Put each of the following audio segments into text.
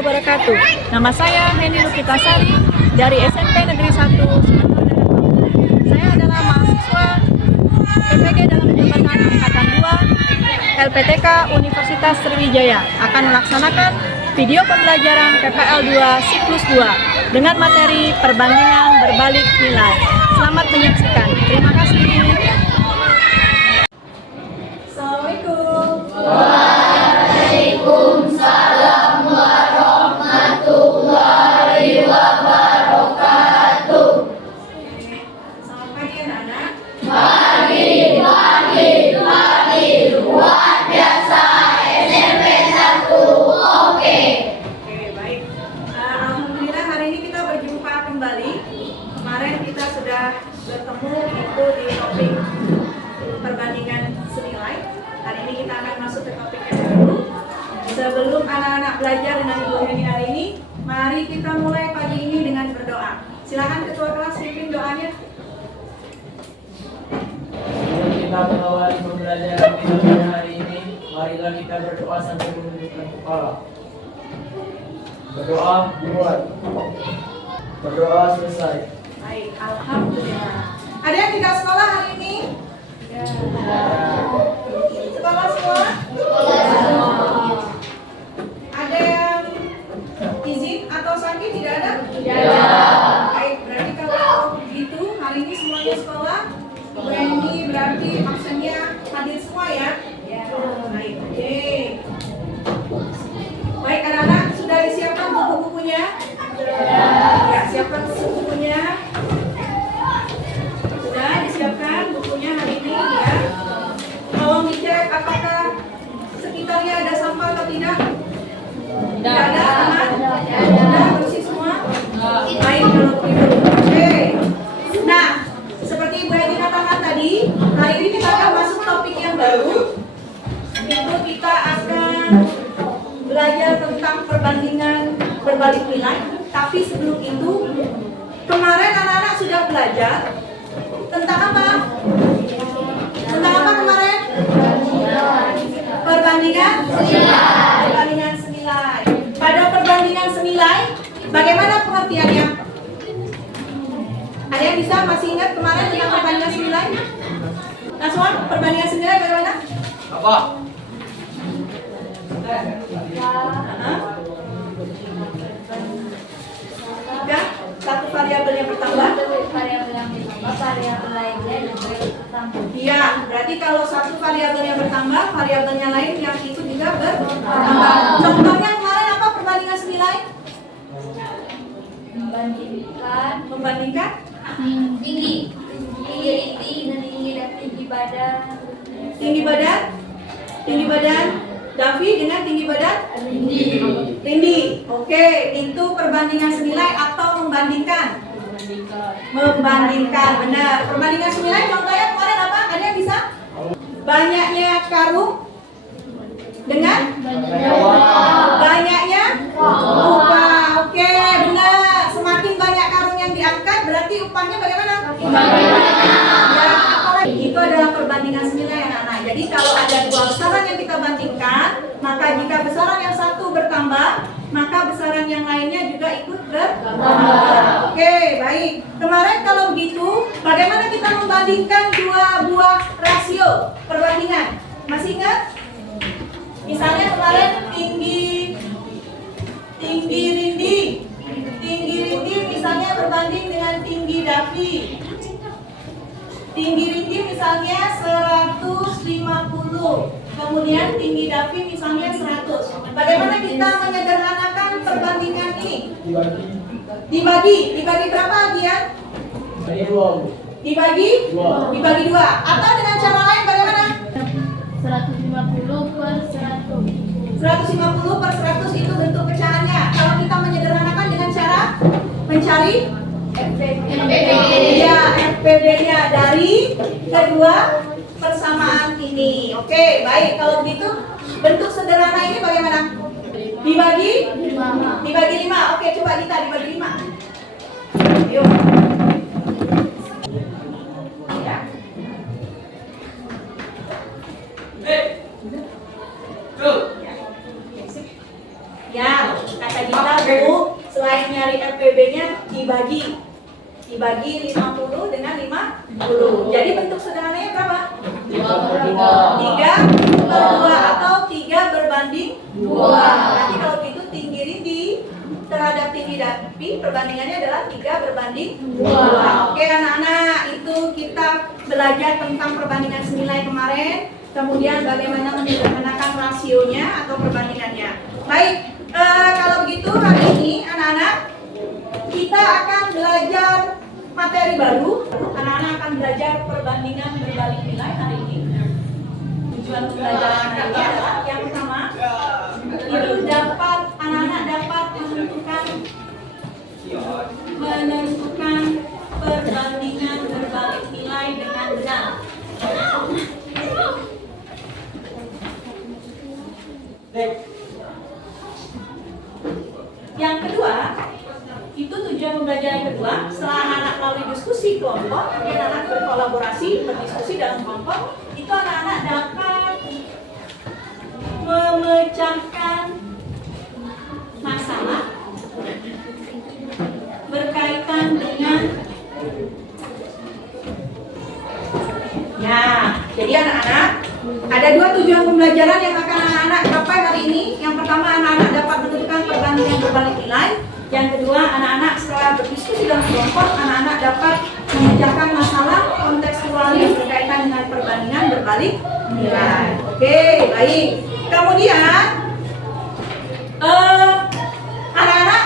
wabarakatuh. Nama saya Henny Lukitasari dari SMP Negeri 1 Sumatera Barat. Saya adalah mahasiswa PPG dalam jabatan Angkatan 2 LPTK Universitas Sriwijaya akan melaksanakan video pembelajaran PPL 2 Siklus 2 dengan materi perbandingan berbalik nilai. Selamat menyaksikan. Terima kasih. Assalamualaikum. Waalaikumsalam warahmatullahi wabarakatuh. Selamat pagi anak-anak. Pagi. Luar biasa SMP 1. Oke. Baik. Alhamdulillah hari ini kita berjumpa kembali. Kemarin kita sudah bertemu itu di topik perbandingan senilai. Hari ini kita akan masuk ke topik yang baru. Sebelum anak-anak belajar dengan Ibu Heni hari ini, mari kita mulai pagi ini dengan berdoa. Silakan ketua kelas pimpin doanya. Sebelum kita mengawali pembelajaran kita hari ini, marilah kita berdoa sambil menundukkan kepala. Berdoa dimulai. Berdoa selesai. Baik, alhamdulillah. Ada yang tidak sekolah hari ini? Ya. Sekolah semua? Ada yang izin atau sakit? Tidak ada? Baik, berarti kalau begitu hari ini semuanya sekolah. Ibu Eni berarti absennya hadir semua ya? Baik, oke. Baik anak-anak, sudah disiapkan buku-bukunya? Ya, siapkan bukunya. Sudah disiapkan bukunya hari ini ya. Tolong dicek apakah sekitarnya ada sampah atau tidak? Tidak ada, aman? Sudah bersih semua? Baik kalau begitu. Oke. Nah, seperti Ibu Eni katakan tadi, hari ini kita akan masuk topik yang baru. Itu kita akan belajar tentang perbandingan berbalik nilai. Tapi sebelum itu, kemarin anak-anak sudah belajar tentang apa? Tentang apa kemarin? Perbandingan senilai. Perbandingan senilai. Pada perbandingan senilai, bagaimana pengertiannya? Ada yang bisa masih ingat kemarin tentang perbandingan senilai? Naswan, perbandingan senilai bagaimana? Apa? Jika satu variabel yang bertambah, Variabel lainnya juga bertambah. iya, berarti kalau satu variabel yang bertambah, variabelnya lain yang itu juga bertambah. Contohnya kemarin apa perbandingan senilai? Membandingkan Tinggi dan tinggi badan. Tinggi badan Davi dengan tinggi badan Rindi. Oke, itu perbandingan senilai atau membandingkan? Membandingkan, benar. Perbandingan senilai contohnya kemarin apa? Ada yang bisa? Banyaknya karung dengan banyaknya upah. Oke, benar. Semakin banyak karung yang diangkat berarti upahnya bagaimana? Ya, apalagi itu adalah perbandingan senilai anak-anak. Jadi kalau ada dua besaran yang kita bandingkan, maka jika besaran yang satu bertambah, maka besaran yang lainnya juga ikut bertambah. Oke, baik. Kemarin kalau begitu, bagaimana kita membandingkan dua buah rasio perbandingan? Masih ingat? Misalnya kemarin tinggi Rindi misalnya berbanding dengan tinggi Davi. Tinggi Rindi misalnya 150. Kemudian tinggi Davi misalnya 100. Bagaimana kita menyederhanakan perbandingan ini? Dibagi berapa Gian? Dibagi dua. Atau dengan cara lain bagaimana? 150 per 100. 150 per 100 itu bentuk pecahannya. Kalau kita menyederhanakan dengan cara mencari ya, FPB-nya dari kedua persamaan ini. Oke, baik. Kalau begitu, bentuk sederhana ini bagaimana? Dibagi 5. Oke, coba kita dibagi 5. Yuk. Ya. Ya, kata kita Bu, selain nyari FPB-nya dibagi 50 dengan 50. Jadi bentuk sederhananya berapa? 3/2 atau 3/2. Nanti kalau gitu tinggi Rindi terhadap tinggi Davi perbandingannya adalah 3/2. Oke anak-anak, itu kita belajar tentang perbandingan senilai kemarin. Kemudian bagaimana menyederhanakan rasionya atau perbandingannya. Baik, kalau begitu hari ini anak-anak kita akan belajar materi baru. Anak-anak akan belajar perbandingan berbalik nilai hari ini. Tujuan pembelajaran hari ini adalah yang pertama itu anak-anak dapat menentukan perbandingan berbalik nilai dengan benar. Yang kedua, itu tujuan pembelajaran kedua. Setelah anak-anak melalui diskusi kelompok, kemudian anak berkolaborasi, berdiskusi dalam kelompok, itu anak-anak dapat memecahkan masalah berkaitan dengan jadi anak-anak ada 2 tujuan pembelajaran yang akan anak-anak capai hari ini. Yang pertama, anak-anak dapat menentukan perbandingan berbalik nilai. Yang kedua, anak-anak setelah berdiskusi dalam kelompok, anak-anak dapat memecahkan masalah kontekstual yang berkaitan dengan perbandingan berbalik nilai. Oke, baik. Kemudian, anak-anak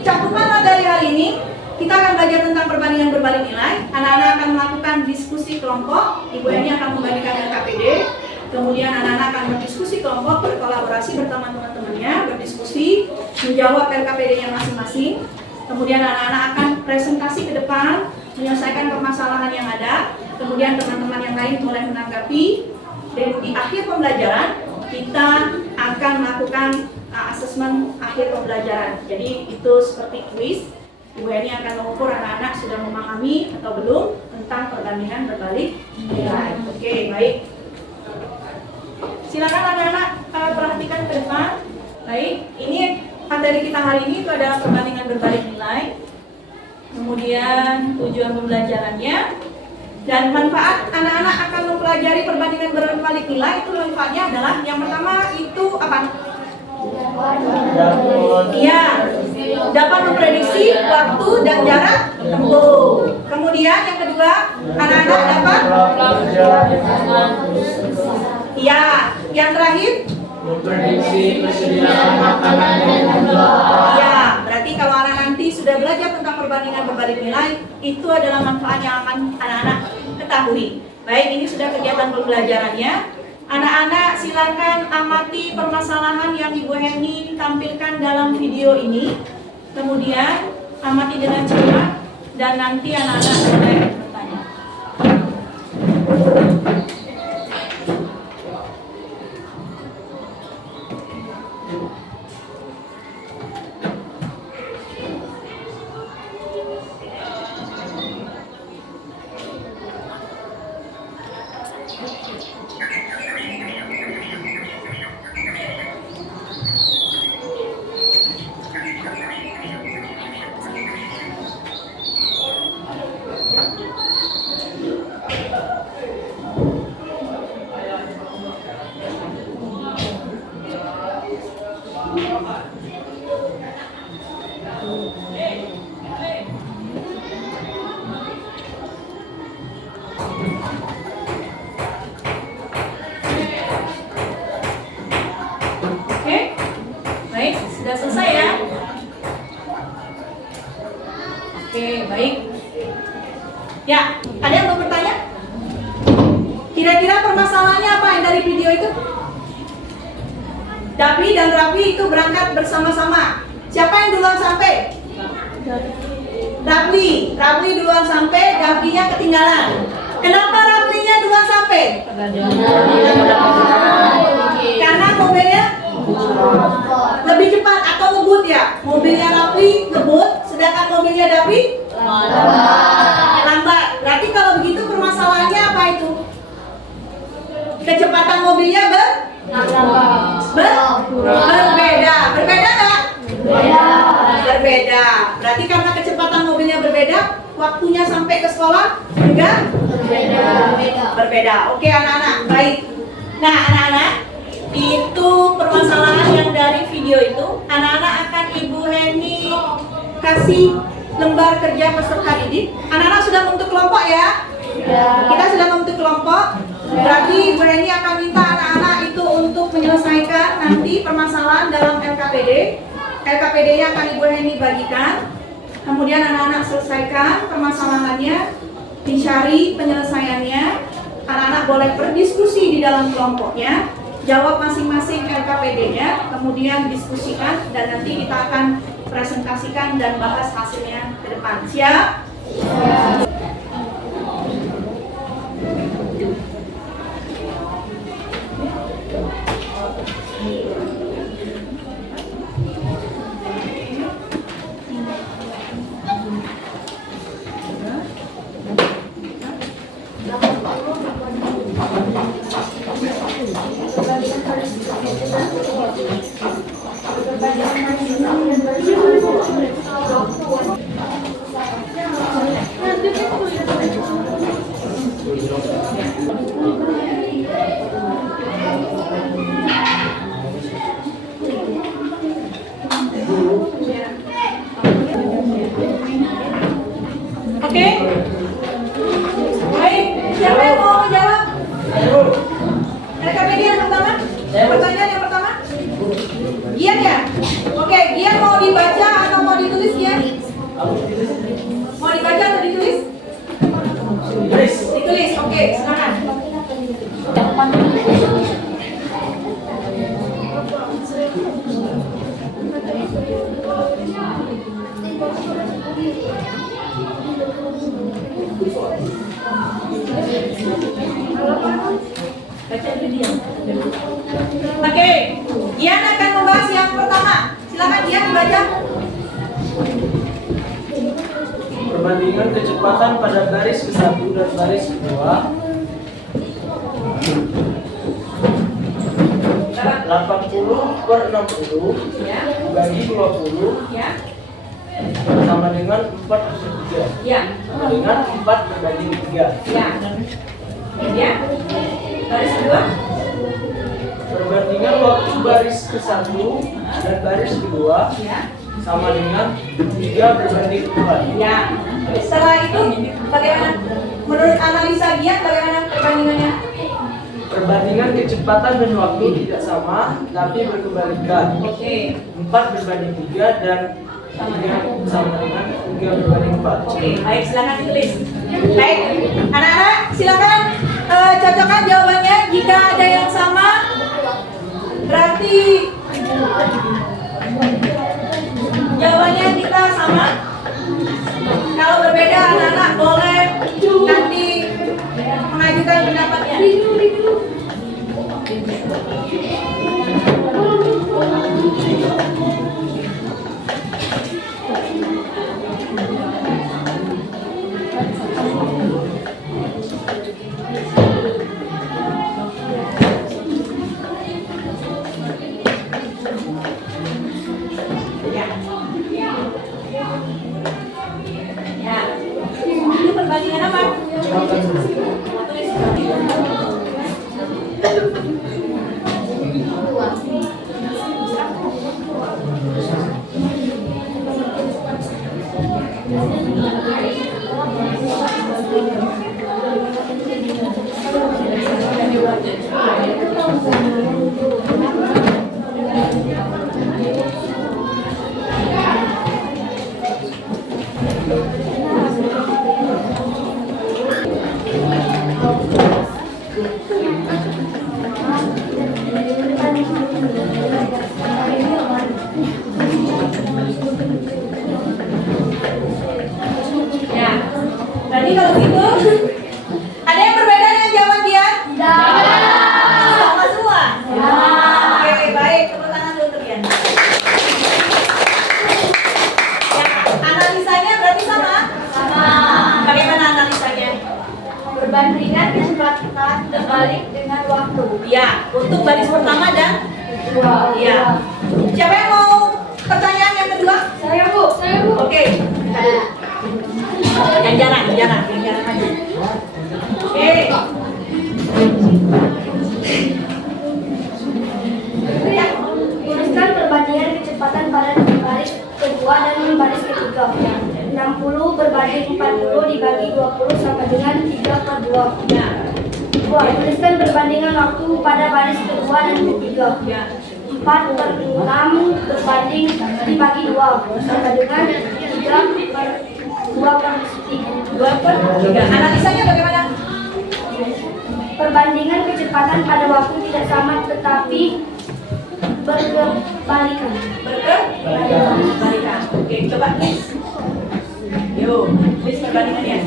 cakupan materi hari ini, kita akan belajar tentang perbandingan berbalik nilai. Anak-anak akan melakukan diskusi kelompok. Ibu Eni akan membandingkan LKPD. Kemudian anak-anak akan berdiskusi kelompok, berkolaborasi bersama teman-temannya, berdiskusi, menjawab LKPD-nya masing-masing. Kemudian anak-anak akan presentasi ke depan, menyelesaikan permasalahan yang ada. Kemudian teman-teman yang lain mulai menanggapi. Dan di akhir pembelajaran, kita akan melakukan asesmen akhir pembelajaran. Jadi itu seperti kuis. Ibu Eni akan mengukur anak-anak sudah memahami atau belum tentang perbandingan berbalik nilai. Oke, baik. Silakan anak-anak perhatikan ke depan. Baik, ini materi kita hari ini itu adalah perbandingan berbalik nilai. Kemudian tujuan pembelajarannya dan manfaat anak-anak akan mempelajari perbandingan berbalik nilai. Itu manfaatnya adalah yang pertama itu apa? Iya, dapat memprediksi waktu dan jarak tempuh. Kemudian yang kedua, anak-anak dapat iya, yang terakhir memprediksi persediaan makanan dan jumlah. iya, berarti kalau anak nanti sudah belajar tentang perbandingan berbalik nilai, itu adalah manfaat yang akan anak-anak ketahui. Baik, ini sudah kegiatan pembelajarannya. Anak-anak silakan amati permasalahan yang Ibu Heni tampilkan dalam video ini. Kemudian amati dengan cermat dan nanti anak-anak boleh bertanya. Sudah selesai ya? Oke, baik. Ya, ada yang mau bertanya? Kira-kira permasalahannya apa yang dari video itu? Davi dan Raffi itu berangkat bersama-sama. Siapa yang duluan sampai? Raffi duluan sampai, Davi-nya ketinggalan. Kenapa Raffi-nya duluan sampai? Karena mobilnya lebih cepat atau ngebut ya? Mobilnya Raffi ngebut, sedangkan mobilnya Davi lambat. Berarti kalau begitu permasalahannya apa itu? Kecepatan mobilnya berbeda. Berbeda nggak? Berarti karena kecepatan mobilnya berbeda, waktunya sampai ke sekolah juga berbeda. Oke anak-anak, baik. Nah anak-anak, itu permasalahan yang dari video itu, anak-anak akan Ibu Heni kasih lembar kerja peserta didik. Anak-anak sudah membentuk kelompok ya? Kita sudah membentuk kelompok. Berarti Ibu Heni akan minta anak-anak itu untuk menyelesaikan nanti permasalahan dalam LKPD. LKPD-nya akan Ibu Heni bagikan. Kemudian anak-anak selesaikan permasalahannya, dicari penyelesaiannya. Anak-anak boleh berdiskusi di dalam kelompoknya, jawab masing-masing LKPD-nya, kemudian diskusikan dan nanti kita akan presentasikan dan bahas hasilnya ke depan. Siap? Oke? Baik, siapa yang mau menjawab? LKPD yang pertama? Pertanyaan yang pertama? Gian ya? Oke, Gian mau dibaca atau mau ditulis Gian? Mau dibaca atau ditulis? Ditulis, oke, silakan. Oke, Gian akan membahas yang pertama. Silakan Gian dibaca. Perbandingan kecepatan pada baris ke-1 dan baris ke-2 80/60 Ya. dibagi 20 Ya. sama dengan 4/3 Ya. sama dengan 4/3. Ya. Ya. Baris kedua. Perbandingan waktu baris ke-1 dan baris kedua Ya. sama dengan 3/4. Ya. Setelah itu bagaimana? Menurut analisa Gian bagaimana perbandingannya? Perbandingan kecepatan dan waktu tidak sama tapi berkebalikan. Oke. 4/3 dan 3 sama dengan 3/4. Oke, baik silakan ditulis. Baik, anak-anak silakan cocokkan jawabannya. Jika ada yang sama, berarti jawabannya kita sama. Kalau berbeda, anak-anak boleh nanti mengajukan pendapatnya. Ya. Ini perbandingan apa? Ya. Berarti kalau gitu ada yang berbeda dengan jawaban dia? Sama semua? Oke, baik. Tepuk tangan dulu untuk Dian. Ya, analisanya berarti sama? Bagaimana analisanya? Perbandingan kecepatan terbalik dengan waktu. Ya, untuk baris pertama dan Dua. ya. Siapa yang mau pertanyaan yang kedua? Saya Bu. Oke, Oke. Yang jalan aja. Oke. Tuliskan perbandingan kecepatan pada baris kedua dan baris ketiga. 60 berbanding 40 dibagi 20 sama dengan 3/2. Ya. 2. Tuliskan perbandingan waktu pada baris kedua dan ketiga. Ya. 4/6 berbanding dibagi 2 sama dengan 3/2/3. 2/3. Analisanya bagaimana? Perbandingan kecepatan pada waktu tidak sama tetapi berkebalikan. Balikan. Oke, coba please. Yuk, please perbandingannya.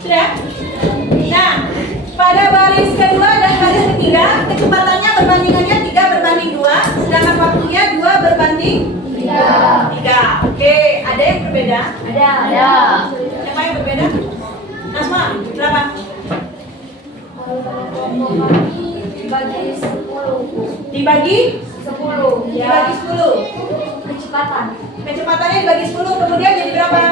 Sudah? Nah, pada baris kedua dan baris ketiga, kecepatannya perbandingannya 3/2, sedangkan waktunya 2/3. Oke, ada yang berbeda? Ada. Siapa yang berbeda? Nasma, berapa? Dibagi 10. Dibagi 10. dibagi 10. Kecepatan. Kecepatannya dibagi 10, kemudian jadi berapa?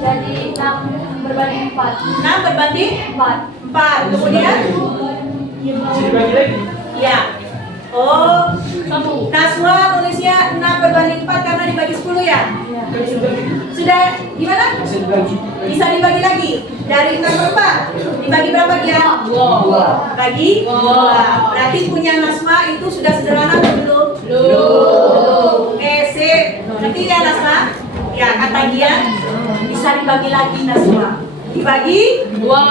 Jadi 6 berbanding 4. 6/4. 4. Kemudian? Bisa dibagi lagi? Ya. Oh, Nasma tulisnya 6/4 karena dibagi 10 ya? Bisa dibagi. Sudah gimana? Bisa dibagi. Bisa dibagi lagi. Dari 6/4 dibagi berapa dia? 2. Bagi 2. Berarti punya Nasma itu sudah sederhana atau belum? Oke, sip. Ngerti ya Nasma? Ya, kata dia bisa dibagi lagi Nasma. Dibagi 2.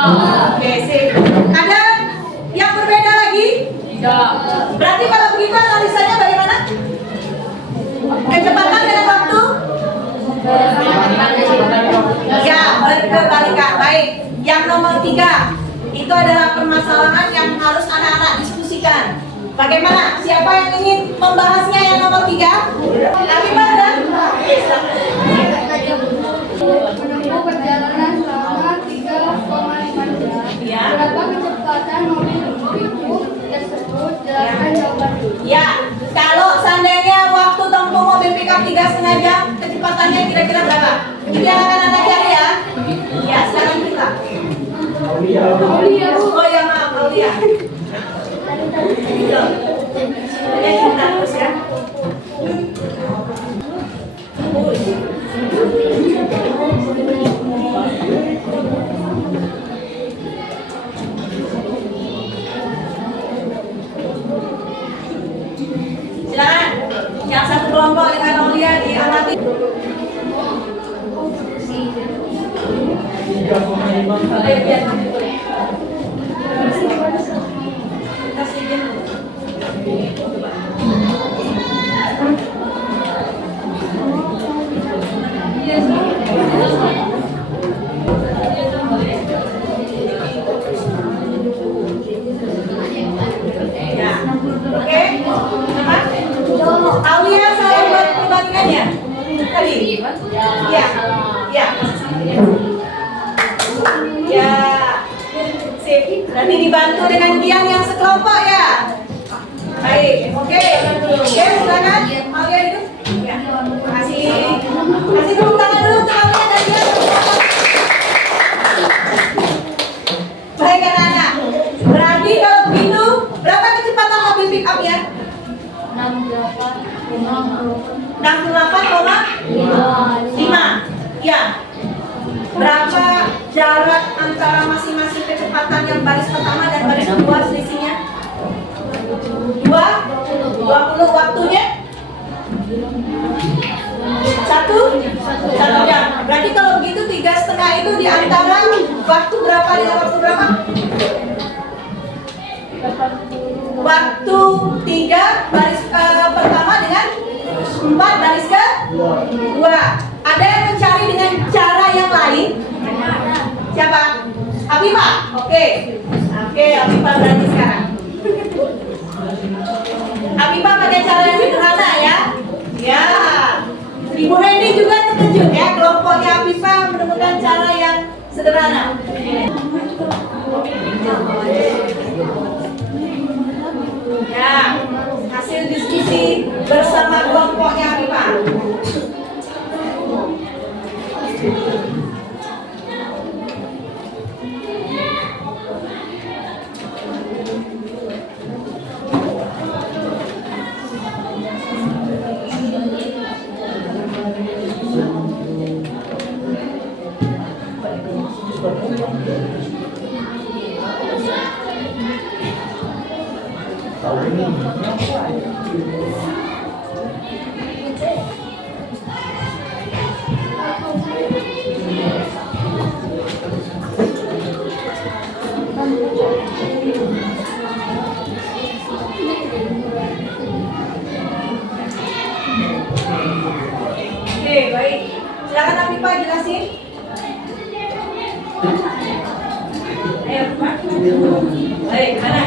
Oke, sip. Ada yang berbeda lagi? Berarti kalau begitu analisanya bagaimana? Kecepatan dengan waktu? Ya, berkebalikan. Baik. Yang nomor 3 itu adalah permasalahan yang harus anak-anak diskusikan. Bagaimana? Siapa yang ingin membahasnya yang nomor 3? Kami pada? Menempuh perjalanan selama 3,5 jam. Ya. Berapa kecepatan mobil itu tersebut? Jelaskan jawabannya. Ya, kalau seandainya waktu tempuh mobil pickup 3,5 jam, kecepatannya kira-kira berapa? Itu yang akan Anda cari ya. Ya, silakan kita. Oh ya, maaf, Aulia. Ya, kita terus ya. Silakan. Yang satu kelompok dengan Aulia diamati. 3,5. Ayo biar kasih dia. Ya. Oke. Aulia saya buat perbandingannya tadi. Ya. Ya. Ya. Sip. Nanti dibantu dengan Dian yang sekelompok ya. Baik. Oke. Oke, silakan. Aulia duduk. Ya. Kasih tepuk tangan dulu untuk Aulia dan Dian. Baik anak-anak. Berarti kalau begitu, berapa kecepatan mobil pick up ya? 68,5. Ya. Berapa jarak antara masing-masing kecepatan yang baris pertama dan baris kedua selisihnya? 20 waktunya? 1 jam. Berarti kalau begitu 3,5 itu di antara waktu berapa dengan waktu berapa? Waktu 3 baris pertama dengan 4 baris 2. Ada yang mencari dengan cara yang lain? Siapa? Afifah? Oke, Afifah berarti sekarang. Afifah pakai cara yang sederhana ya. Ya. Ibu Heni juga terkejut ya, kelompoknya Afifah menemukan cara yang sederhana. Ya, hasil diskusi bersama kelompoknya Afifah. Oke, baik. Silakan Afifah jelasin. Ayo, Pak. Baik, mana?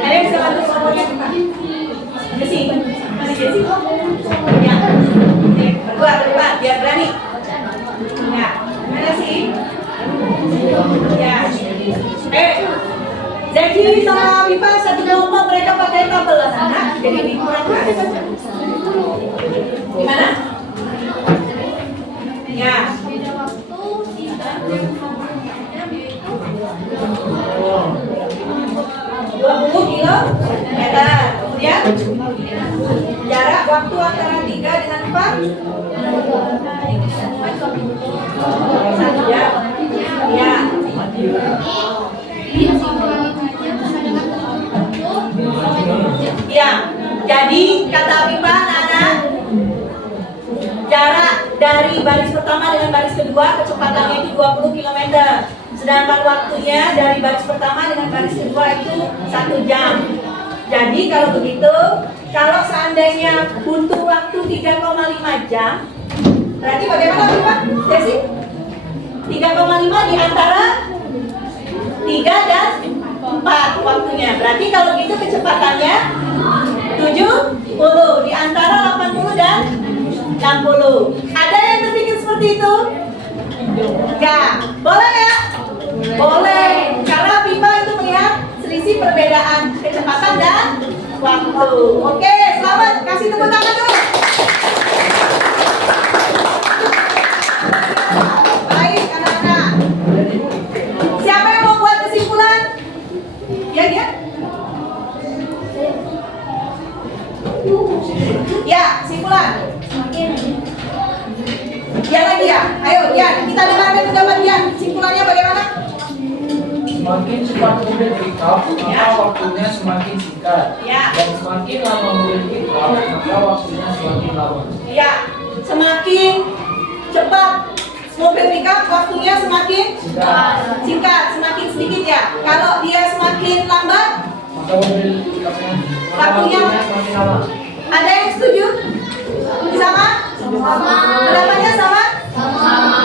Ada yang bisa bantu kelompoknya, Pak? Jesi, mana Jesi? Ya. Oke, berdua, biar berani. Ya, mana sih? Ya. Jadi sama Afifah satu kelompok mereka pakai tabel anak, jadi dikurangkan. Gimana? Ya. 20 kilometer. Kemudian jarak waktu antara 3 dengan 4 1 jam. Ya. Ya. Jadi kata Afifah, anak-anak, jarak dari baris pertama dengan baris kedua kecepatannya itu 20 km. Sedangkan waktunya dari baris pertama dengan baris kedua itu 1 jam. Jadi kalau begitu, kalau seandainya butuh waktu 3,5 jam, berarti bagaimana Pak Desi? 3,5 di antara 3 dan 4 waktunya. Berarti kalau gitu kecepatannya 70 di antara 80 dan 60. Ada yang terpikir seperti itu? Enggak. Boleh ya? Boleh. Karena Afifah itu melihat selisih perbedaan kecepatan dan waktu. Oke, selamat. Kasih tepuk tangan dulu. Baik, anak-anak. Siapa yang mau buat kesimpulan? Ya, dia? Ya, kesimpulan. Ya lagi ya. Ayo, ya, kita dengarkan pendapat Dian. Kesimpulannya bagaimana? Semakin cepat mobil pick up, maka waktunya semakin singkat. Ya. Dan semakin lama mobil pick up, maka waktunya semakin lama. Ya, semakin cepat mobil pickup waktunya semakin singkat, semakin sedikit ya. Kalau dia semakin lambat, Maka mobil pick upnya waktunya semakin lama. ada yang setuju? Sama? Pendapatnya sama?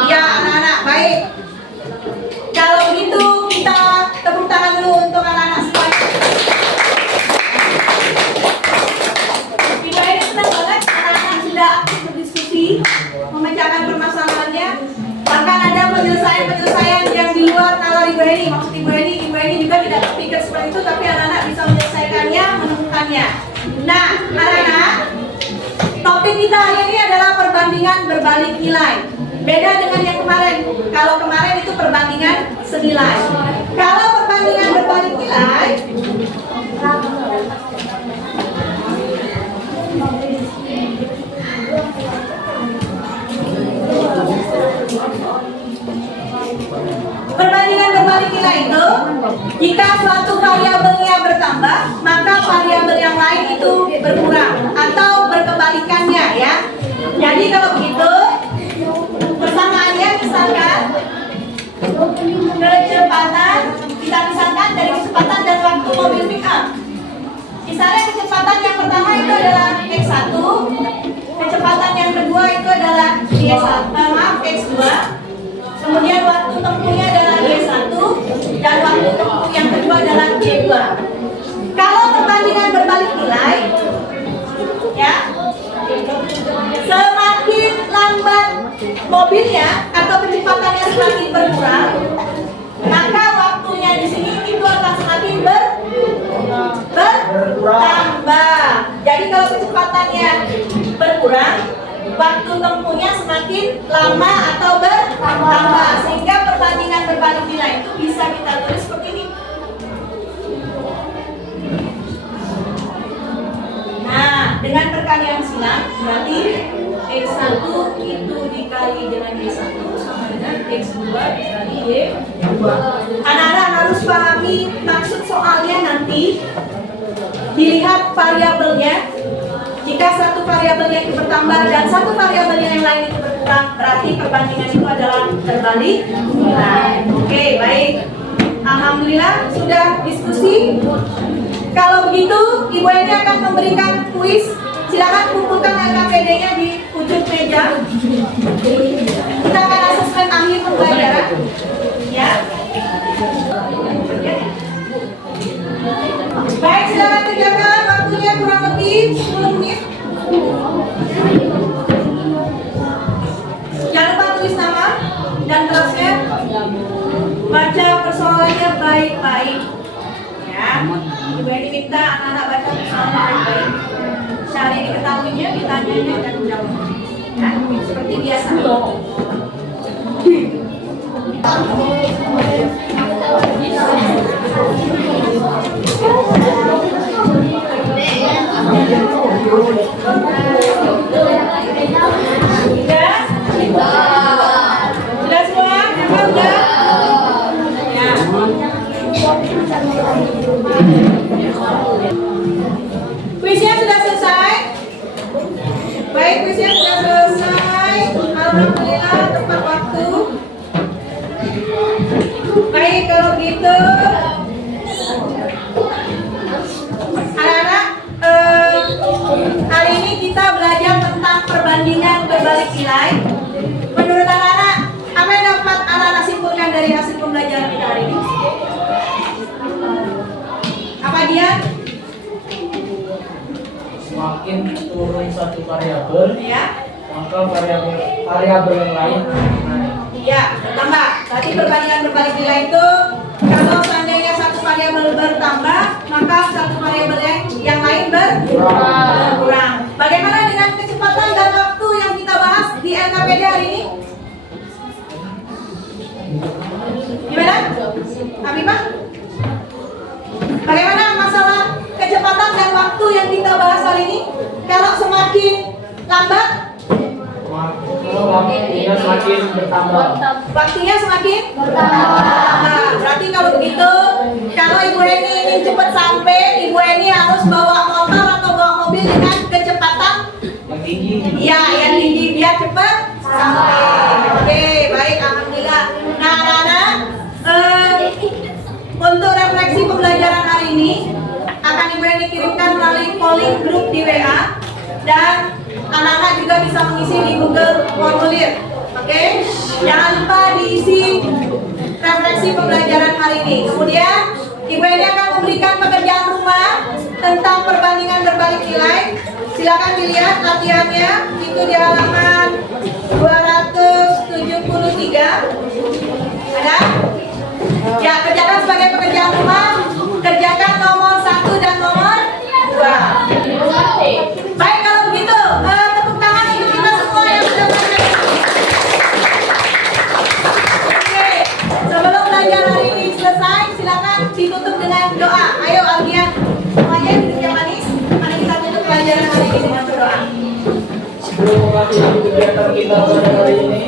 Ya, anak-anak, baik. Kalau begitu kita tepuk tangan dulu untuk anak-anak semuanya. Kita ini senang banget anak-anak sudah aktif berdiskusi, memecahkan permasalahannya. Bahkan ada penyelesaian-penyelesaian yang di luar nalar Ibu Heni. Maksud Ibu Heni juga tidak berpikir seperti itu, tapi anak-anak bisa menyelesaikannya, menemukannya. Nah, anak-anak, topik kita hari ini adalah perbandingan berbalik nilai. Beda dengan yang kemarin. Kalau kemarin itu perbandingan senilai. Kalau perbandingan berbalik nilai, perbandingan berbalik nilai itu jika suatu variabelnya bertambah, maka variabel yang lain itu berkurang atau berkebalikannya ya. Jadi kalau begitu persamaannya misalkan kecepatan, kita misalkan dari kecepatan dan waktu mobil pick up. Misalnya kecepatan yang pertama itu adalah x1, kecepatan yang kedua itu adalah X2. Kemudian waktu tempuhnya adalah Y1 dan waktu tempuh yang kedua adalah Y2. Kalau perbandingan berbalik nilai, ya, semakin lambat mobilnya atau kecepatannya semakin berkurang, maka waktunya di sini itu akan semakin bertambah. Jadi kalau kecepatannya berkurang, waktu tempuhnya semakin lama atau bertambah, sehingga perbandingan berbalik nilai itu bisa kita tulis seperti ini. Nah, dengan perkalian silang berarti X1 itu dikali dengan Y1 sama dengan X2 dikali Y2. Anak-anak harus pahami maksud soalnya nanti. Dilihat variabelnya. Jika satu variabelnya itu bertambah dan satu variabelnya yang lain itu berkurang, berarti perbandingan itu adalah terbalik nilai. Oke, baik. Alhamdulillah sudah diskusi. Kalau begitu, Ibu Eni akan memberikan kuis. Silakan kumpulkan LKPD-nya di ujung meja. Kita akan asesmen akhir pembelajaran. Ya. Baik, silakan kerjakan. Waktunya kurang lebih 10 menit. Jangan lupa tulis nama dan kelasnya. Baca persoalannya baik-baik. Ya. Ibu Eni minta anak-anak baca persoalannya baik-baik. Cari diketahuinya, ditanyanya dan menjawab. Ya, seperti biasa. Sudah semua? Sudah? Ya. Kuisnya sudah selesai? Baik, kuisnya sudah selesai. Alhamdulillah tepat waktu. Baik, kalau begitu anak-anak, hari ini kita belajar tentang perbandingan berbalik nilai. Menurut anak-anak, apa yang dapat anak-anak simpulkan dari hasil pembelajaran kita hari ini? Apa dia? Semakin turun satu variabel, Ya. maka variabel yang lain naik. Ya, bertambah. Berarti perbandingan berbalik nilai itu kalau seandainya satu variabel bertambah, maka satu variabel yang lain berkurang. Bagaimana dengan kecepatan dan waktu yang kita bahas di LKPD hari ini? Gimana? Habibah? Bagaimana masalah kecepatan dan waktu yang kita bahas hari ini? Kalau semakin lambat, Waktunya semakin bertambah. waktunya semakin bertambah. Berarti kalau begitu, kalau Ibu Eni ingin cepat sampai, Ibu Eni harus bawa motor atau bawa mobil dengan kecepatan Yang tinggi. ya yang tinggi biar cepat sampai. Oke, baik, alhamdulillah. Nah, anak-anak, untuk refleksi pembelajaran hari ini akan Ibu Eni kirimkan melalui polling grup di WA dan anak-anak juga bisa mengisi di Google Formulir. Oke, jangan lupa diisi refleksi pembelajaran hari ini. Kemudian Ibu Eni akan memberikan pekerjaan rumah tentang perbandingan berbalik nilai. Silakan dilihat latihannya, itu di halaman 273. Ada? Ya, kerjakan sebagai pekerjaan rumah. Kerjakan nomor 1 dan nomor 2. Baik, kalau begitu tepuk tangan untuk kita semua yang sudah belajar. Oke, sebelum belajar hari ini selesai, silakan ditutup dengan doa. Ayo Aldian, semuanya duduk yang manis. Mari kita tutup pelajaran hari ini dengan berdoa. Sebelum mengakhiri kegiatan kita pada hari ini,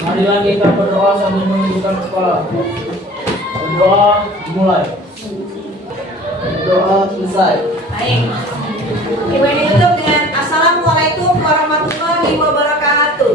marilah kita berdoa sambil menundukkan kepala. Berdoa dimulai. Doa selesai. Baik. Ibu ini tutup dengan Assalamualaikum warahmatullahi wabarakatuh.